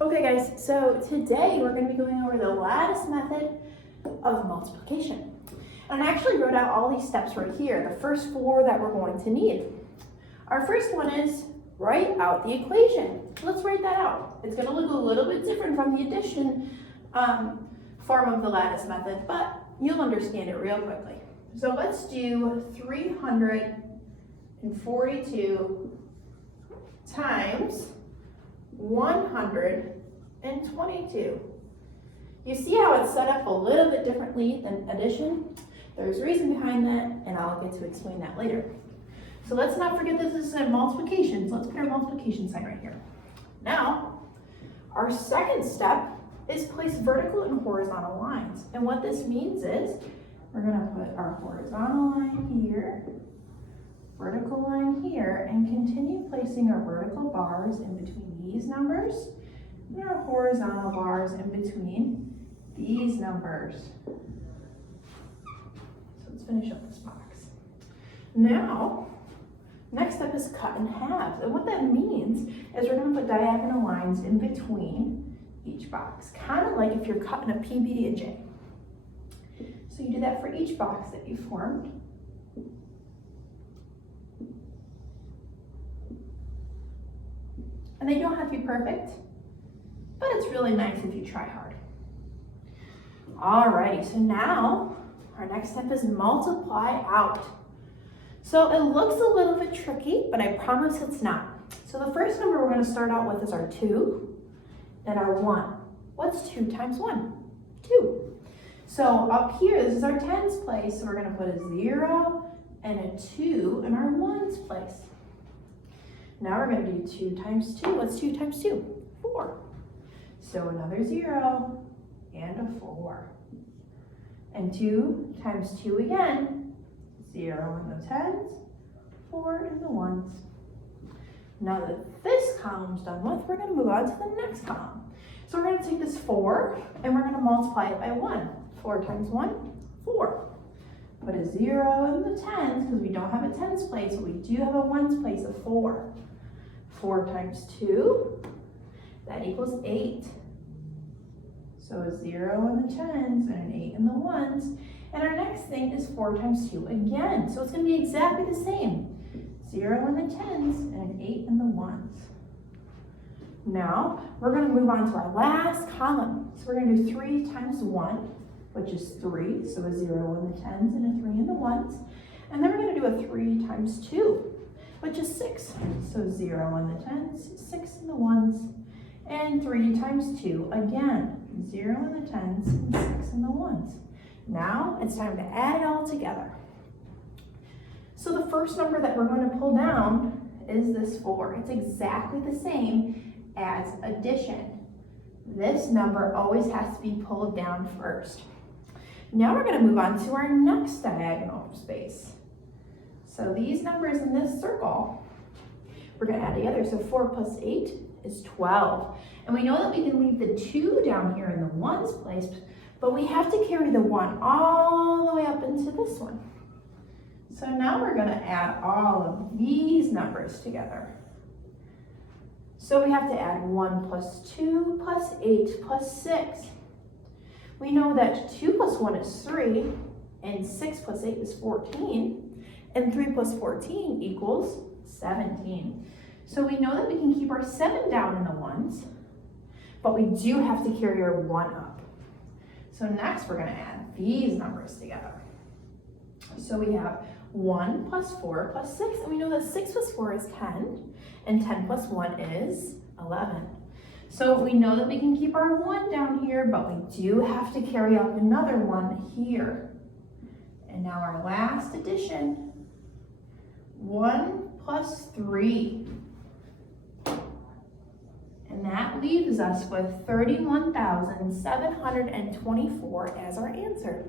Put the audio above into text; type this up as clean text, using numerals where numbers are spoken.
Okay guys, so today we're going to be going over the lattice method of multiplication. And I actually wrote out all these steps right here, the first 4 that we're going to need. Our first one is write out the equation. Let's write that out. It's going to look a little bit different from the addition form of the lattice method, but you'll understand it real quickly. So let's do 342 times 122. You see how it's set up a little bit differently than addition? There's reason behind that, and I'll get to explain that later. So let's not forget this is a multiplication, so let's put our multiplication sign right here. Now, our second step is place vertical and horizontal lines. And what this means is, we're gonna put our horizontal line here, vertical line here, and continue placing our vertical bars in between these numbers and our horizontal bars in between these numbers. So let's finish up this box. Now, next step is cut in half. And what that means is we're going to put diagonal lines in between each box, kind of like if you're cutting a PB&J. So you do that for each box that you formed. And they don't have to be perfect, but it's really nice if you try hard. Alrighty, so now our next step is multiply out. So it looks a little bit tricky, but I promise it's not. So the first number we're going to start out with is our 2 and our 1. What's 2 times 1? 2. So up here, this is our tens place, so we're going to put a 0 and a 2 in our ones place. Now we're going to do 2 times 2. What's 2 times 2? 4. So another 0 and a 4. And 2 times 2 again. 0 in the tens, 4 in the ones. Now that this column's done with, we're going to move on to the next column. So we're going to take this 4 and we're going to multiply it by 1. 4 times 1, 4. Put a 0 in the tens because we don't have a tens place, but we do have a ones place of 4. 4 times 2, that equals 8. So a 0 in the tens and an 8 in the ones. And our next thing is 4 times 2 again. So it's going to be exactly the same. 0 in the tens and an 8 in the ones. Now, we're going to move on to our last column. So we're going to do 3 times 1, which is 3. So a 0 in the tens and a 3 in the ones. And then we're going to do a 3 times 2, which is 6. So 0 in the tens, 6 in the ones. And 3 times 2 again. 0 in the tens and 6 in the ones. Now it's time to add it all together. So the first number that we're going to pull down is this 4. It's exactly the same as addition. This number always has to be pulled down first. Now we're going to move on to our next diagonal space. So these numbers in this circle, we're going to add together. So 4 plus 8 is 12. And we know that we can leave the 2 down here in the ones place, but we have to carry the 1 all the way up into this one. So now we're going to add all of these numbers together. So we have to add 1 plus 2 plus 8 plus 6. We know that 2 plus 1 is 3, and 6 plus 8 is 14, and 3 plus 14 equals 17. So we know that we can keep our 7 down in the ones, but we do have to carry our 1 up. So next we're going to add these numbers together. So we have 1 plus 4 plus 6, and we know that 6 plus 4 is 10, and 10 plus 1 is 11. So we know that we can keep our 1 down here, but we do have to carry up another 1 here. And now our last addition, 1 plus 3. And that leaves us with 31,724 as our answer.